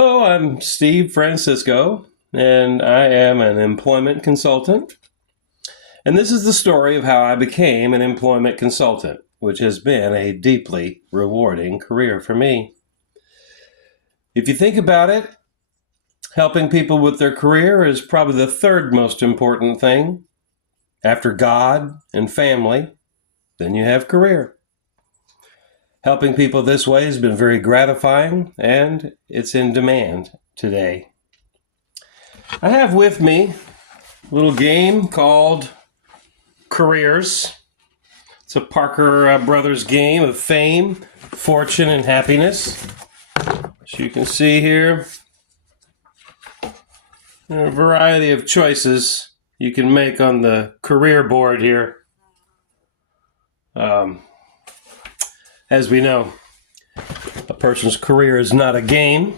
Hello, I'm Steve Francisco, and I am an employment consultant. And this is the story of how I became an employment consultant, which has been a deeply rewarding career for me. If you think about it, helping people with their career is probably the third most important thing. After God and family, then you have career. Helping people this way has been very gratifying, and it's in demand today. I have with me a little game called Careers. It's a Parker Brothers game of fame, fortune, and happiness. As you can see here, there are a variety of choices you can make on the career board here. As we know, a person's career is not a game.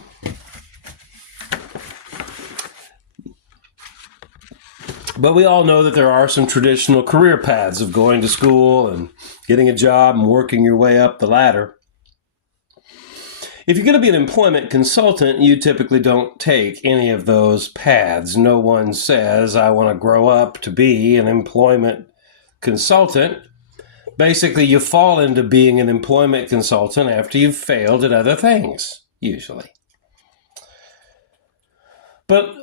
But we all know that there are some traditional career paths of going to school and getting a job and working your way up the ladder. If you're going to be an employment consultant, you typically don't take any of those paths. No one says, I want to grow up to be an employment consultant. Basically, you fall into being an employment consultant after you've failed at other things, usually. But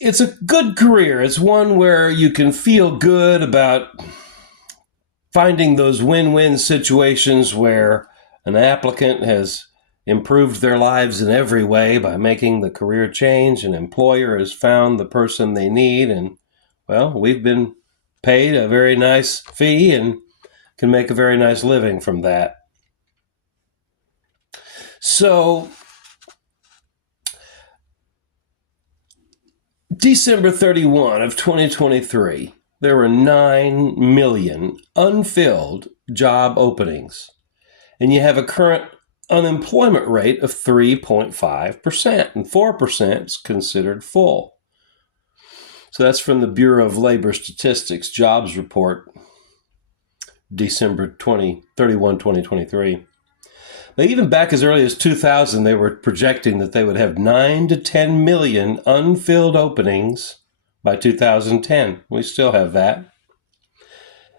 it's a good career. It's one where you can feel good about finding those win-win situations where an applicant has improved their lives in every way by making the career change. An employer has found the person they need, and, well, we've been paid a very nice fee and can make a very nice living from that. So, December 31 of 2023, there were 9 million unfilled job openings, and you have a current unemployment rate of 3.5%, and 4% is considered full. So that's from the Bureau of Labor Statistics Jobs Report, December 31, 2023. Now, even back as early as 2000, they were projecting that they would have 9 to 10 million unfilled openings by 2010. We still have that.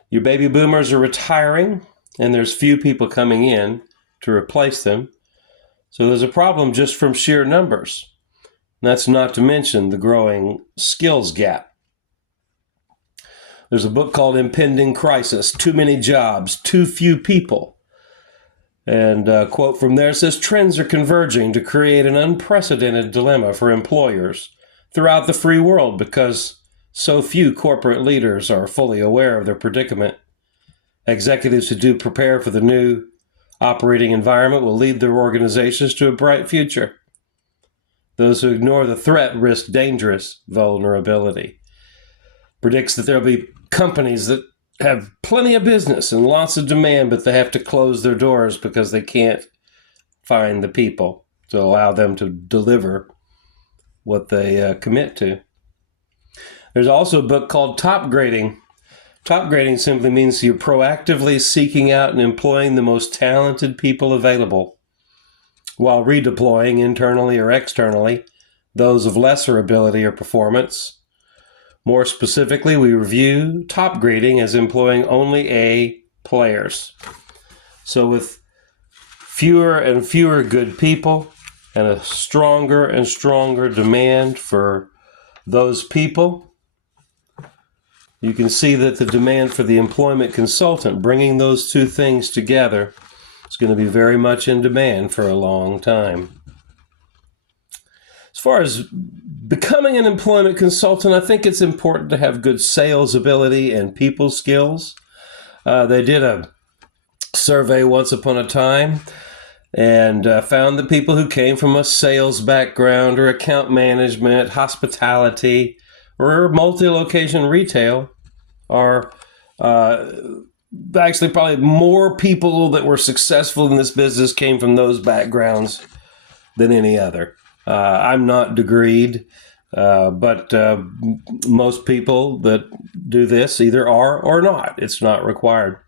Your baby boomers are retiring, and there's few people coming in to replace them. So there's a problem just from sheer numbers. And that's not to mention the growing skills gap. There's a book called Impending Crisis, Too Many Jobs, Too Few People. And a quote from there says, trends are converging to create an unprecedented dilemma for employers throughout the free world because so few corporate leaders are fully aware of their predicament. Executives who do prepare for the new operating environment will lead their organizations to a bright future. Those who ignore the threat risk dangerous vulnerability. Predicts that there'll be companies that have plenty of business and lots of demand, but they have to close their doors because they can't find the people to allow them to deliver what they commit to. There's also a book called Top Grading. Top grading simply means you're proactively seeking out and employing the most talented people available while redeploying internally or externally those of lesser ability or performance. More specifically, we review top grading as employing only A players. So with fewer and fewer good people and a stronger and stronger demand for those people, you can see that the demand for the employment consultant, bringing those two things together, is going to be very much in demand for a long time. As far as becoming an employment consultant, I think it's important to have good sales ability and people skills. They did a survey once upon a time and found that people who came from a sales background or account management, hospitality, or multi-location retail are actually probably more people that were successful in this business came from those backgrounds than any other. I'm not degreed, but most people that do this either are or not. It's not required.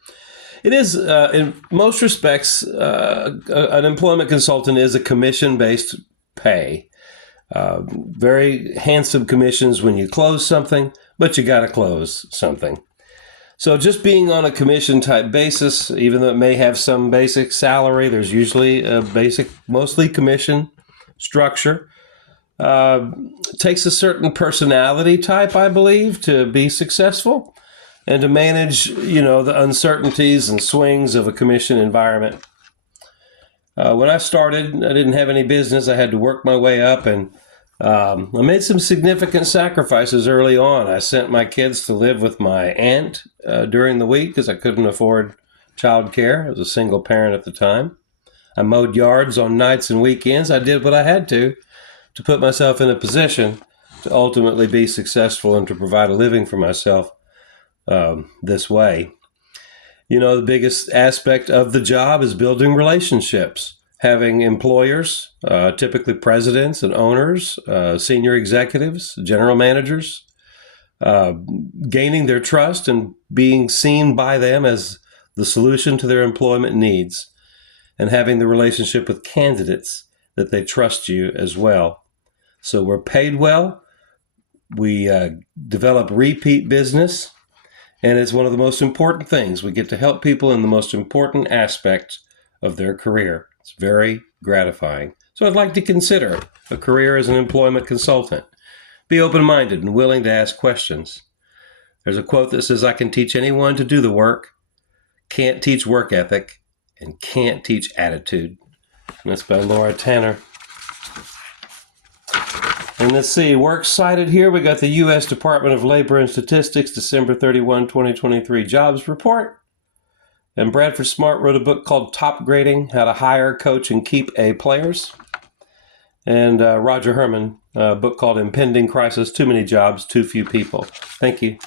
It is, in most respects, an employment consultant is a commission-based pay. Very handsome commissions when you close something, but you got to close something. So just being on a commission type basis, even though it may have some basic salary, there's usually a basic, mostly commission structure. Takes a certain personality type, I believe, to be successful and to manage, the uncertainties and swings of a commission environment. When I started, I didn't have any business. I had to work my way up, and I made some significant sacrifices early on. I sent my kids to live with my aunt during the week because I couldn't afford childcare. I was a single parent at the time. I mowed yards on nights and weekends. I did what I had to put myself in a position to ultimately be successful and to provide a living for myself this way. The biggest aspect of the job is building relationships. Having employers, typically presidents and owners, senior executives, general managers, gaining their trust and being seen by them as the solution to their employment needs, and having the relationship with candidates that they trust you as well. So we're paid well, we develop repeat business, and it's one of the most important things. We get to help people in the most important aspects of their career. It's very gratifying. So I'd like to consider a career as an employment consultant. Be open-minded and willing to ask questions. There's a quote that says, "I can teach anyone to do the work, can't teach work ethic, and can't teach attitude." And that's by Laura Tanner. And let's see, works cited here. We got the U.S. Department of Labor and Statistics, December 31, 2023 jobs report. And Bradford Smart wrote a book called Top Grading: How to Hire, Coach, and Keep A Players. And Roger Herman, a book called Impending Crisis: Too Many Jobs, Too Few People. Thank you.